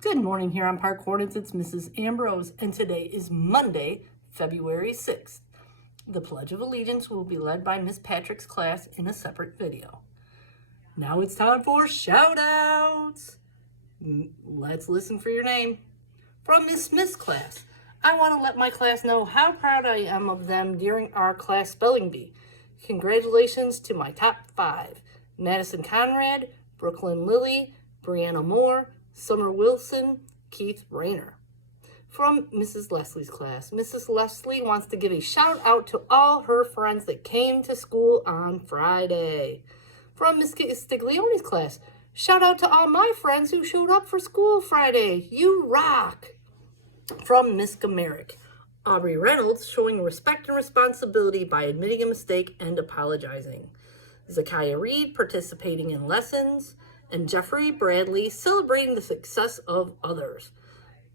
Good morning here on Park Hornets. It's Mrs. Ambrose, and today is Monday, February 6th. The Pledge of Allegiance will be led by Miss Patrick's class in a separate video. Now it's time for shout-outs. Let's listen for your name. From Miss Smith's class, I want to let my class know how proud I am of them during our class spelling bee. Congratulations to my top 5. Madison Conrad, Brooklyn Lilly, Brianna Moore, Summer Wilson, Keith Rayner. From Mrs. Leslie's class, Mrs. Leslie wants to give a shout out to all her friends that came to school on Friday. From Miss Stiglione's class, shout out to all my friends who showed up for school Friday. You rock! From Miss Gamerick, Aubrey Reynolds showing respect and responsibility by admitting a mistake and apologizing. Zakiah Reed participating in lessons, and Jeffrey Bradley celebrating the success of others.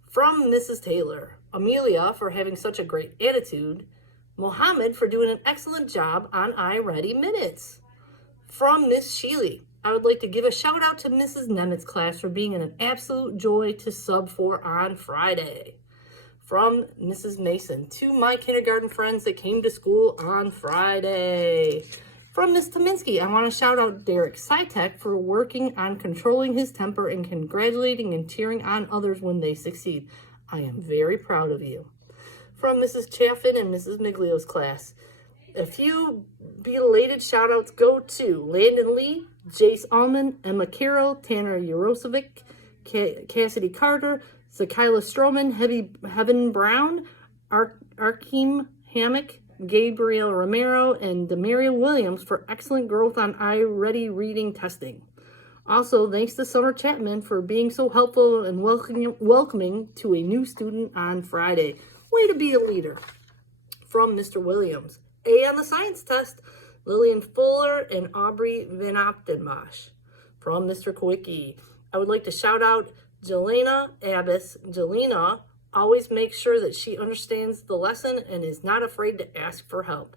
From Mrs. Taylor, Amelia for having such a great attitude, Mohammed for doing an excellent job on iReady Minutes. From Miss Sheely, I would like to give a shout out to Mrs. Nemitz class for being an absolute joy to sub for on Friday. From Mrs. Mason, to my kindergarten friends that came to school on Friday. From Ms. Tominski, I want to shout out Derek Sitek for working on controlling his temper and congratulating and cheering on others when they succeed. I am very proud of you. From Mrs. Chaffin and Mrs. Miglio's class, a few belated shout outs go to Landon Lee, Jace Allman, Emma Carroll, Tanner Urosevic, Cassidy Carter, Zakyla Stroman, Heaven Brown, Arkeem Hammock, Gabriel Romero, and Demaria Williams for excellent growth on iReady reading testing. Also, thanks to Summer Chapman for being so helpful and welcoming to a new student on Friday. Way to be a leader. From Mr. Williams, A on the science test, Lillian Fuller and Aubrey Van Optenbosch. From Mr. Kowicki, I would like to shout out Jelena Abbas. Jelena always makes sure that she understands the lesson and is not afraid to ask for help.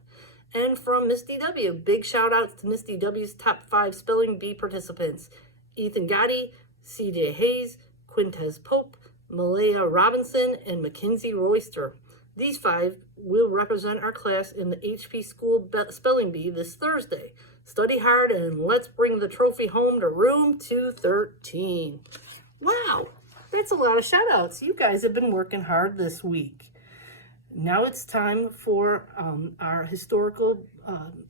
And from Miss DW, big shout outs to Miss DW's top 5 spelling bee participants: Ethan Gotti, CJ Hayes, Quintez Pope, Malaya Robinson, and Mackenzie Royster. These 5 will represent our class in the HP School Spelling Bee this Thursday. Study hard and let's bring the trophy home to room 213. Wow! That's a lot of shout outs. You guys have been working hard this week. Now it's time for our historical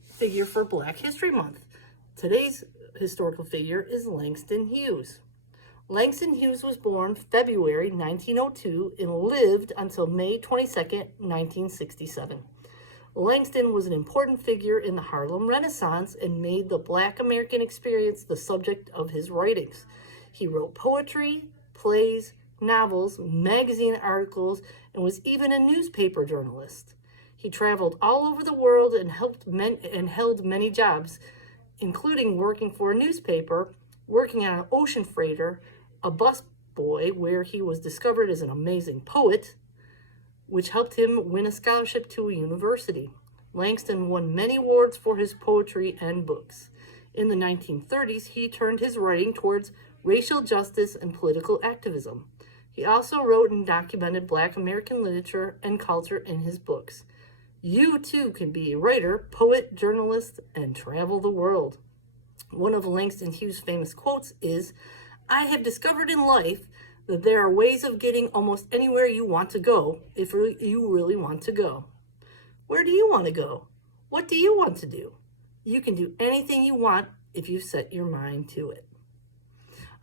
figure for Black History Month. Today's historical figure is Langston Hughes. Langston Hughes was born February 1902 and lived until May 22nd, 1967. Langston was an important figure in the Harlem Renaissance and made the Black American experience the subject of his writings. He wrote poetry, plays, novels, magazine articles, and was even a newspaper journalist. He traveled all over the world and held many jobs, including working for a newspaper, working on an ocean freighter, a bus boy, where he was discovered as an amazing poet, which helped him win a scholarship to a university. Langston won many awards for his poetry and books. In the 1930s, he turned his writing towards racial justice and political activism. He also wrote and documented Black American literature and culture in his books. You too can be a writer, poet, journalist, and travel the world. One of Langston Hughes' famous quotes is, "I have discovered in life that there are ways of getting almost anywhere you want to go if you really want to go." Where do you want to go? What do you want to do? You can do anything you want if you set your mind to it.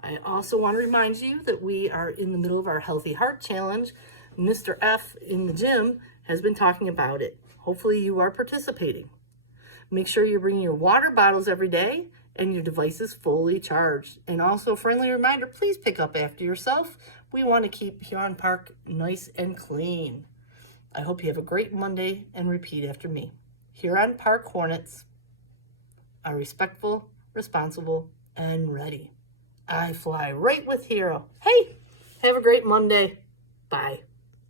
I also want to remind you that we are in the middle of our Healthy Heart Challenge. Mr. F in the gym has been talking about it. Hopefully you are participating. Make sure you're bringing your water bottles every day and your devices fully charged. And also, a friendly reminder, please pick up after yourself. We want to keep Huron Park nice and clean. I hope you have a great Monday and repeat after me. Huron Park Hornets are respectful, responsible, and ready. I fly right with Hero. Hey, have a great Monday. Bye.